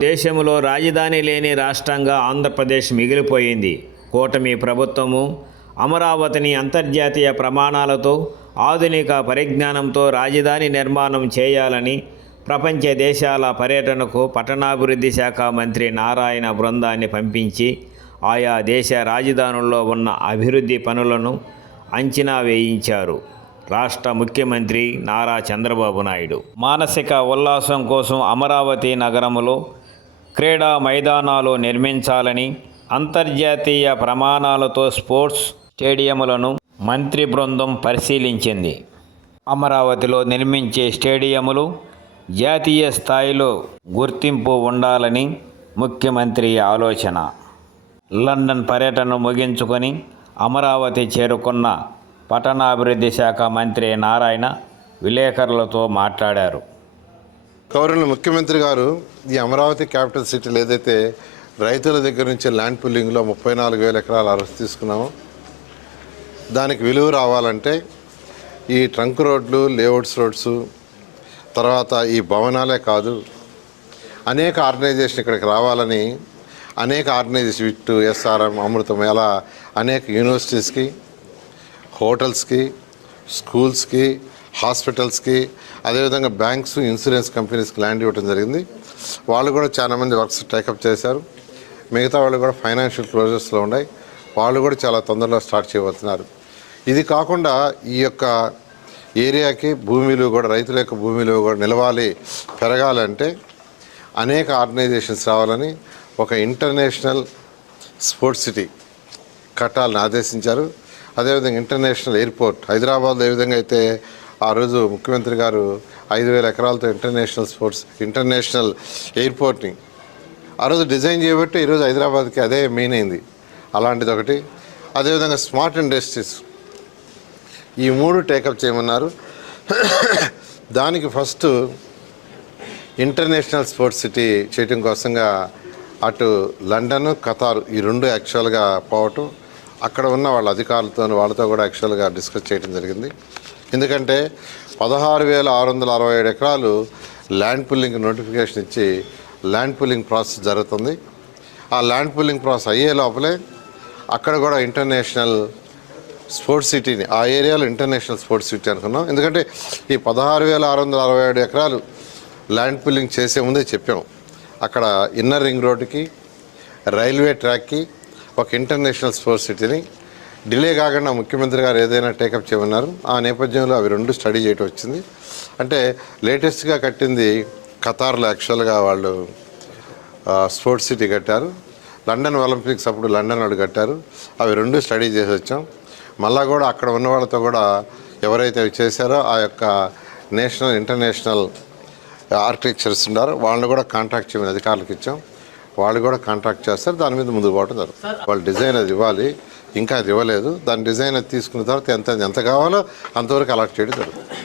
దేశంలో రాజధాని లేని రాష్ట్రంగా ఆంధ్రప్రదేశ్ మిగిలిపోయింది. కూటమి ప్రభుత్వము అమరావతిని అంతర్జాతీయ ప్రమాణాలతో ఆధునిక పరిజ్ఞానంతో రాజధాని నిర్మాణం చేయాలని ప్రపంచ దేశాల పర్యటనకు పట్టణాభివృద్ధి శాఖ మంత్రి నారాయణ బృందాన్ని పంపించి ఆయా దేశ రాజధానుల్లో ఉన్న అభివృద్ధి పనులను అంచనా వేయించారు. రాష్ట్ర ముఖ్యమంత్రి నారా చంద్రబాబు నాయుడు. మానసిక ఉల్లాసం కోసం అమరావతి నగరంలో క్రీడా మైదానాలు నిర్మించాలని అంతర్జాతీయ ప్రమాణాలతో స్పోర్ట్స్ స్టేడియములను మంత్రి బృందం పరిశీలించింది. అమరావతిలో నిర్మించే స్టేడియములు జాతీయ స్థాయిలో గుర్తింపు ఉండాలని ముఖ్యమంత్రి ఆలోచన. లండన్ పర్యటన ముగించుకొని అమరావతి చేరుకున్న పట్టణాభివృద్ధి శాఖ మంత్రి నారాయణ విలేకరులతో మాట్లాడారు. గౌరవ ముఖ్యమంత్రి గారు ఈ అమరావతి క్యాపిటల్ సిటీలు ఏదైతే రైతుల దగ్గర నుంచి ల్యాండ్ పుల్లింగ్లో ముప్పై నాలుగు వేల ఎకరాల అరెస్ట్ తీసుకున్నామో దానికి విలువ రావాలంటే ఈ ట్రంక్ రోడ్లు లేఅవుట్స్ రోడ్స్ తర్వాత ఈ భవనాలే కాదు అనేక ఆర్గనైజేషన్ ఇక్కడికి రావాలని అనేక ఆర్గనైజేషన్ విట్టు ఎస్ఆర్ఎం అమృతం ఎలా అనేక యూనివర్సిటీస్కి హోటల్స్కి స్కూల్స్కి హాస్పిటల్స్కి అదేవిధంగా బ్యాంక్స్ ఇన్సూరెన్స్ కంపెనీస్కి ల్యాండ్ ఇవ్వడం జరిగింది. వాళ్ళు కూడా చాలామంది వర్క్స్ టేకప్ చేశారు. మిగతా వాళ్ళు కూడా ఫైనాన్షియల్ క్లోజర్స్లో ఉన్నాయి. వాళ్ళు కూడా చాలా తొందరలో స్టార్ట్ చేయబోతున్నారు ఇది కాకుండా ఈ యొక్క ఏరియాకి భూమిలు కూడా రైతుల యొక్క భూమి కూడా నిలవాలి పెరగాలంటే అనేక ఆర్గనైజేషన్స్ రావాలని ఒక ఇంటర్నేషనల్ స్పోర్ట్స్ సిటీ కట్టాలని ఆదేశించారు. అదేవిధంగా ఇంటర్నేషనల్ ఎయిర్పోర్ట్ హైదరాబాద్లో ఏ విధంగా అయితే ఆ రోజు ముఖ్యమంత్రి గారు ఐదు వేల ఎకరాలతో ఇంటర్నేషనల్ స్పోర్ట్స్ ఇంటర్నేషనల్ ఎయిర్పోర్ట్ని ఆ రోజు డిజైన్ చేయబట్టి ఈరోజు హైదరాబాద్కి అదే మెయిన్ అయింది. అలాంటిది ఒకటి. అదేవిధంగా స్మార్ట్ ఇండస్ట్రీస్ ఈ మూడు టేకప్ చేయమన్నారు. దానికి ఫస్ట్ ఇంటర్నేషనల్ స్పోర్ట్స్ సిటీ చేయటం కోసంగా అటు లండన్ ఖతార్ ఈ రెండు యాక్చువల్గా పోవటం అక్కడ ఉన్న వాళ్ళ అధికారులతో వాళ్ళతో కూడా యాక్చువల్గా డిస్కస్ చేయడం జరిగింది. ఎందుకంటే పదహారు వేల ఆరు వందల అరవై ఏడు ఎకరాలు ల్యాండ్ పుల్లింగ్ నోటిఫికేషన్ ఇచ్చి ల్యాండ్ పుల్లింగ్ ప్రాసెస్ జరుగుతుంది. ఆ ల్యాండ్ పుల్లింగ్ ప్రాసెస్ అయ్యే లోపలే అక్కడ కూడా ఇంటర్నేషనల్ స్పోర్ట్స్ సిటీని ఆ ఏరియాలో ఇంటర్నేషనల్ స్పోర్ట్స్ సిటీ అనుకున్నాం. ఎందుకంటే ఈ పదహారు వేల ఆరు వందల అరవై ఏడు ఎకరాలు ల్యాండ్ పుల్లింగ్ చేసే ముందే చెప్పాం. అక్కడ ఇన్నర్ రింగ్ రోడ్డుకి రైల్వే ట్రాక్కి ఒక ఇంటర్నేషనల్ స్పోర్ట్స్ సిటీని డిలే కాకుండా ముఖ్యమంత్రి గారు ఏదైనా టేకప్ చేయమన్నారు. ఆ నేపథ్యంలో అవి రెండు స్టడీ చేయటం వచ్చింది. అంటే లేటెస్ట్గా కట్టింది ఖతార్లో యాక్చువల్గా వాళ్ళు స్పోర్ట్స్ సిటీ కట్టారు. లండన్ ఒలింపిక్స్ అప్పుడు లండన్ వాళ్ళు కట్టారు. అవి రెండు స్టడీ చేసి వచ్చాం. మళ్ళా కూడా అక్కడ ఉన్న వాళ్ళతో కూడా ఎవరైతే అవి చేశారో ఆ యొక్క నేషనల్ ఇంటర్నేషనల్ ఆర్కిటెక్చర్స్ ఉన్నారో. వాళ్ళని కూడా కాంటాక్ట్ చేయమని అధికారులకు ఇచ్చాం. వాళ్ళు కూడా కాంటాక్ట్ చేస్తారు దాని మీద ముందుకు పోవడం జరుగుతుంది. వాళ్ళు డిజైన్ అది ఇవ్వాలి ఇంకా అది ఇవ్వలేదు దాని డిజైన్ అది తీసుకున్న తర్వాత ఎంత ఎంత కావాలో అంతవరకు అలాట్ చేయడం జరుగుతుంది.